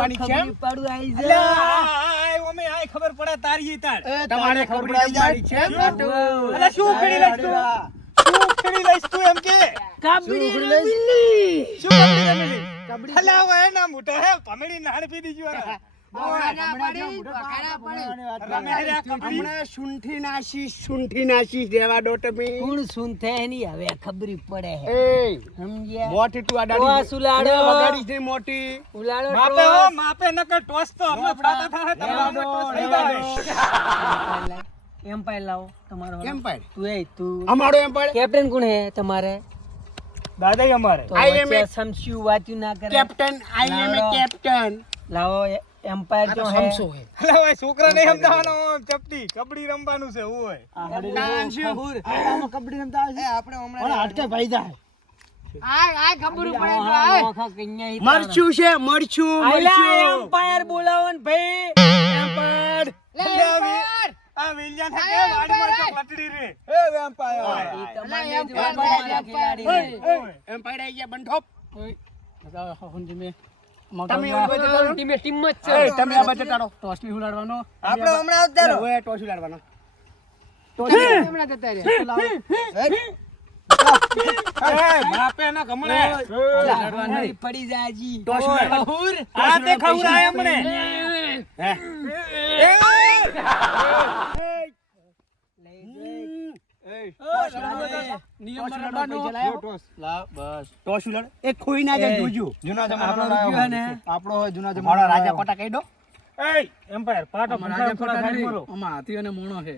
રમવાની છે પાડું આવી જા ઓમે આય ખબર પડે તારી તાર તમારે ખબર પડી જાય છે અલે શું ખેડી લઈશ તું શું ખેડી લઈશ તું એમ કે કબડી રમી શું કબડી રમી અલે આ એના મોટા હે પમેડી નાડ પી દીજો હમણાં સુંઠી નાસી દેવા દો તમે કોણ સુનથે ની હવે ખબરી પડે હે એ સમજ્યા મોટી તું આડાડી ઓ સુલાડો વગાડી છે મોટી ઉલાડો માપે હો માપે નકર ટોસ તો હમણાં ફાટા થાય તમારો ટોસ થઈ જાય એમ્પાયર લાવો તમારો એમ્પાયર તું અમારો એમ્પાયર કેપ્ટન કોણ હે તમારે દાદાઈ અમારે તો I am વચ્ચે a સમસ્યું વાતું ના કરે કેપ્ટન આઈ એમ એ કેપ્ટન લાવો એમ્પાયર જો હે અલે ઓય છોકરા નહીં સમજાવવાનો ચપટી કબડી રમવાનું છે ઓય કબડ્ડી રમતા છે આપણે હમણાં હટકે ભાઈ જાય આ ખબર પડે તો આ મરચું છે મરચું એમ્પાયર બોલાવો ને ભાઈ એમ્પાયર આ વિલિયન હે કે વાડીમાં તો લટડી રે એ વેમ્પાયર એમ્પાયર આઈ ગયા બંધોપ તમે ટીમ જ છે તમે આ બાજુ તારો ટોસ ની ઉલાડવાનો આપણે હમણાં ઉતારો ઓય ટોસ ઉલાડવાનો ટોસ હમણાં જતા રે માપે ના ગમણે લડવાની પડી જાય જી ટોસ ઉલાડવાનો આ તે ખવરાય અમને હે ટોસ ઉલાડ એક ખોઈ ના જાય જોજો જૂના આપણો જમાનાનો રૂપિયો ને આપણો હોય જૂના મારો જમાનાનો રાજા કોટા કહી દો એ એમ્પાયર પાટો થોડા ખાઈ મરો આમાં હાથી અને મોણો છે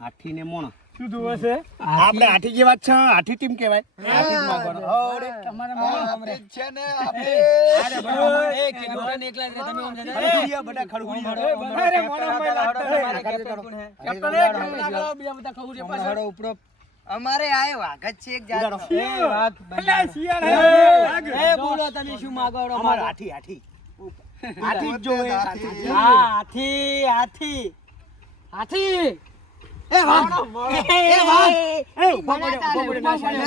હાથી ને મોણો શું જોવે છે આપણે હાથી જેવા જ છે હાથી ટીમ કહેવાય હાથી જ માંગવાનો ઓરે તમારે મોણો છે ને આપણે અરે બરાબર એક કેપ્ટન એકલા જ રહે તમે આમ જતા ખડુડિયા બધા ખડુડિયા અરે મોના ભાઈ લાગતા તમારે કેપ્ટન કોણ હે કેપ્ટન બીજા બધા ખડુડિયા પાછળ ઉપરો અમારે આય વાઘ જ છે એક જાત એ વાઘ અલે શિયાળ હે વાઘ એ બોલો તમે શું માંગો છો અમાર હાથી હાથી હાથી જ જોવે હા હાથી એ વાઘ એ ઉભો પડે ના ચાલે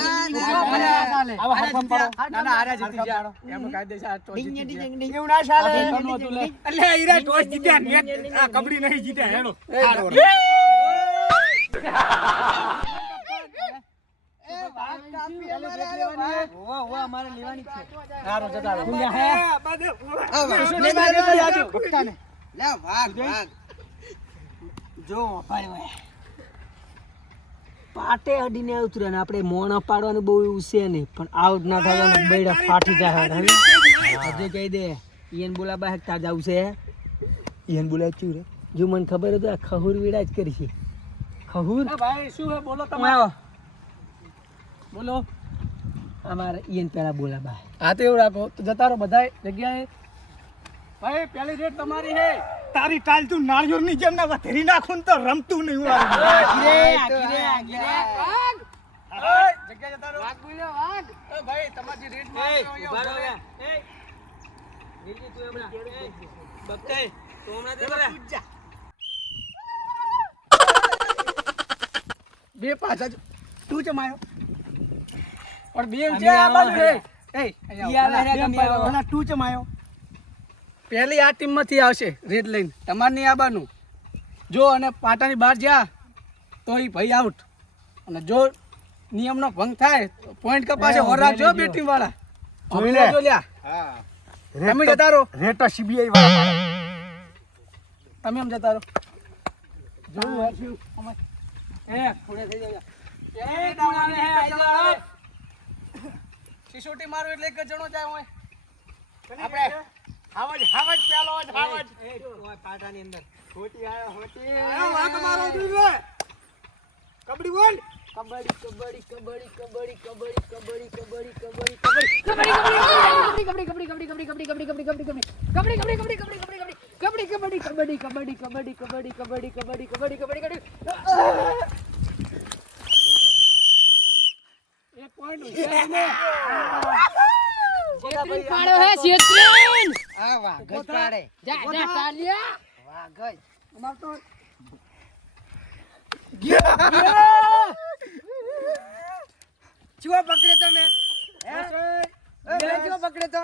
આવા હરફમ પડો ના ના આરા જીતી જા એમ કાયદેસર આ ટોસ જીતી જા એવું ના ચાલે અલે ઈરા ટોસ જીત્યા ને આ કબડી નહીં જીત્યા હેડો અમારે લેવાની છે હારો જતા રહો જો પાડ્યો પાટે અડીને ઉતરે ને આપણે મોણા પાડવાનું બહુ એવું છે નહીં પણ આઉટ ના થવાનું બૈડા ફાટી જાય હજે કહી દે ઈયન બોલાબા હે તાર જાવ છે ઈયન બોલાય ચું રે જો મને ખબર હતું આ ખહુર વિડા જ કરી છે ખહુર ભાઈ શું હે બોલો તમે બોલો અમારે ઈયન પેલા બોલાબા હા તો એવું રાખો તો જતા રહો બધા જગ્યાએ ભાઈ પેલી રેટ તમારી હે તારી ટાલ તું નાળિયેર ની જેમ ના વધેરી નાખું ને તો રમતું નહીં હું જગ્યા જતા રહો વાઘ બોલ્યો વાઘ એ ભાઈ તમારી રેટ માં બે પાછા તું ચમાયો और बीएम છે આ બાજુ રે એ અહીંયા તું ચમાયો પહેલી આ ટીમ માંથી આવશે રેડ લઈને તમાર ની આબાનું જો અને પાટાની બહાર જા તો ઈ ભાઈ આઉટ અને જો નિયમનો ભંગ થાય તો પોઈન્ટ કપાશે ઓરા જો બે ટીમ વાળા જોઈ લે જો લ્યા હા તમે જતા રહો રેટો સીબીઆઈ વાળા તમે એમ જતા રહો જો હરશું એ થોડે થઈ જાય એ ડાવાને હે આઈ સિસોટી મારો એટલે એક જણો જાય હોય આપણે હાવજ પેલો હાવજ એ ઓય પાટાની અંદર હોટી આયો હોટી આયો વાક મારો દીવે કબડ્ડી બોલ કબડ્ડી કબડ્ડી કબડ્ડી કબડ્ડી કબડ્ડી કબડ્ડી કબડ્ડી કબડ્ડી કબડ્ડી એક પોઈન્ટ છેત્રીન પાડો હે છેત્રીન આ વાઘ જ પાડે જા તાલિયા વાઘ જ અમાર તો ચુવા પકડે તો મે હે ચુવા પકડે તો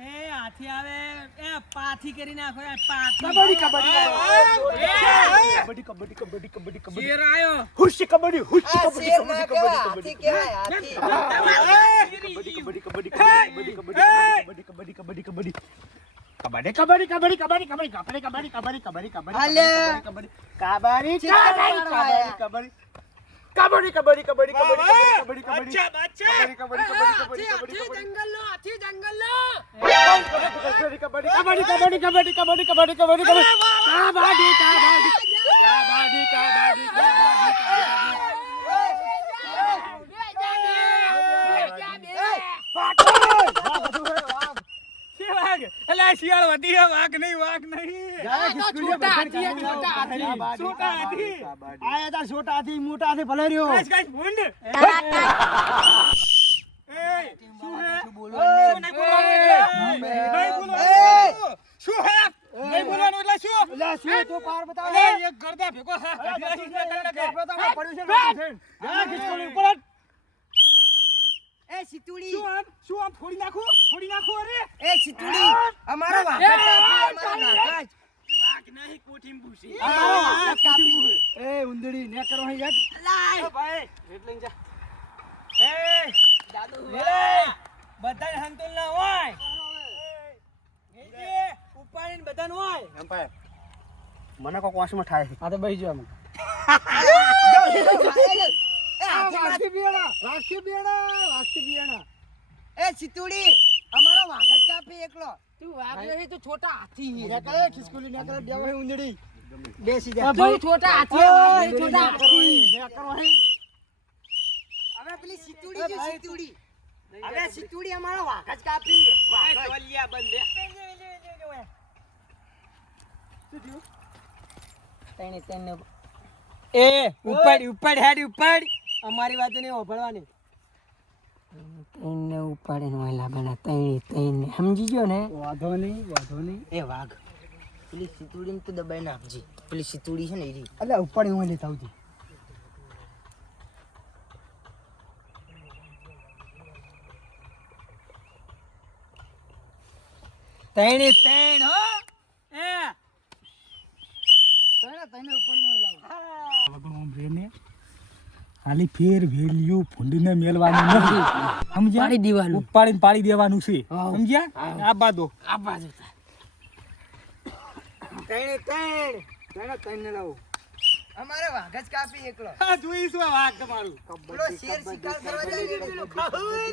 એ હાથી આવે એ પાથી કરી નાખો એ પાથી કબડ્ડી કબડ્ડી કબડ્ડી કબડ્ડી કબડ્ડી શેર આયો હુશી કબડ્ડી હુશી આ કબડ્ડી શેર ના કહેવાય, હાથી કહેવાય, હાથી. કબડ્ડી કબડ્ડી કબડ્ડી કબડ્ડી કબડ્ડી કબડ્ડી કબડ્ડી કબડ્ડી કબડ્ડી કબડ્ડી કબડ્ડી કબડ્ડી કબડ્ડી કબડ્ડી કબડ્ડી કબડ્ડી કબડ્ડી હાલે. કબડ્ડી કબડ્ડી કબડ્ડી કબડ્ડી કબડ્ડી કબડ્ડી કબડ્ડી કબડ્ડી કબડ્ડી કબડ્ડી શિયાળ વધી વાઘ નહીં છોટા હાથી આયા તા છોટા હાથી મોટા હાથી ભલે રહ્યો એ સિતુડી, શું આમ ફોડી નાખો અરે એ સિતુડી, અમારો વાઘ જ કાપી, અમારો વાઘ જ. અમારો વાઘ જ કાપી. એ ઉંદડી ને કરો હે યાર લાય. ભાઈ રેટ લઈને જા બધાને સંતુલ ના હોય ઉપાડીને બધાને હોય એમ્પાયર મને કોક વાંસમાં થાય આ તો બેસી જાવ અમે. એ હાથીમાં- એ સિતુડી, અમારો વાઘ જ કાપી એકલો. તું વાઘ નહીં તો છોટા હાથી નેકળે ખિસકોલી નેકળે દેવા હે ઉંદડી બેસી જા. તું છોટા હાથી છોટા હાથી નેકળો હે હવે પેલી સિતુડી જો સિતુડી. હવે સિતુડી અમારો વાઘ જ કાપી. વાઘ જ. એ ઉપાડ હેડ ઉપાડ અમારી વાત નહીં ઓભળવાની તઈને ઉપાડે ને વાલા બના તઈને સમજી ગયો ને વાંધો નહીં એ વાઘ પેલી સિતુડીને તો દબાઈ નાખજે. પેલી સિતુડી છે ને એ રહી. એટલે ઉપાડી હું લેતા આવતી. તૈણ હો એ તને ઉપાડી લાવ. ખાલી ફેર વેલ્યુ ફૂંડીને મેલવાનું નથી સમજ્યા પાડી દેવાનું. ઉપાડીને પાડી દેવાનું છે હા. સમજ્યા આ બાદો આ બાજુ તને લાવો. અમારે વાઘ જ કાપી એકલો. હા જોઈશું આ વાત તમારું પેલો શેર શિકાર કરવા જાય ને પેલો ખાહુર.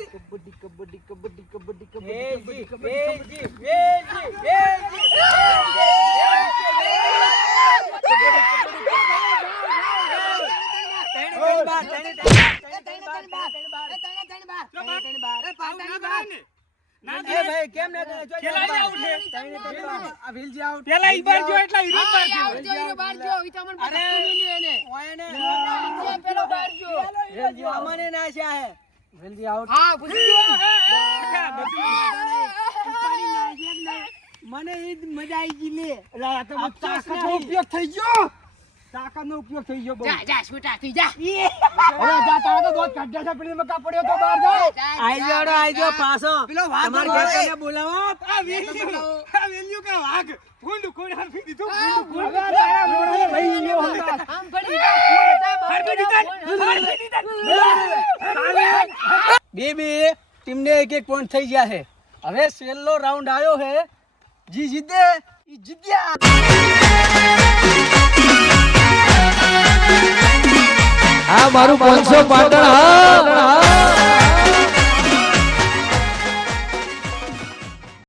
કેમ ના ખેલાઈ આઉટ છે આ વેલજી આઉટ. પેલા ઈ બાર જો એટલે હીરો બાર જો અમને ના છે હે વેલજી આઉટ. મને ઈ જ મજા આવી ગઈ લે તાકાતનો ઉપયોગ થઈ ગયો. તાકાતનો ઉપયોગ થઈ ગયો બહુ. હવે જા તારા તો દોત કાઢ્યા છે પેલી મકા પડ્યો તો બહાર જા. આઈ જો પાછો પેલો વાઘ તમારે હોય. ઘરને બોલાવો આ વેલ્યુ કા વાઘ ફૂંડ કોણ હરફી દીધું હવે તારા મોઢે લઈ લ્યો હમણાં. હરફી દીધા બેબી ટીમને એક પોઈન્ટ થઈ ગયા છે. હવે છેલ્લો રાઉન્ડ આવ્યો છે. જી જીતે ઈ જીત્યા. આ મારું 500 પાટણ હા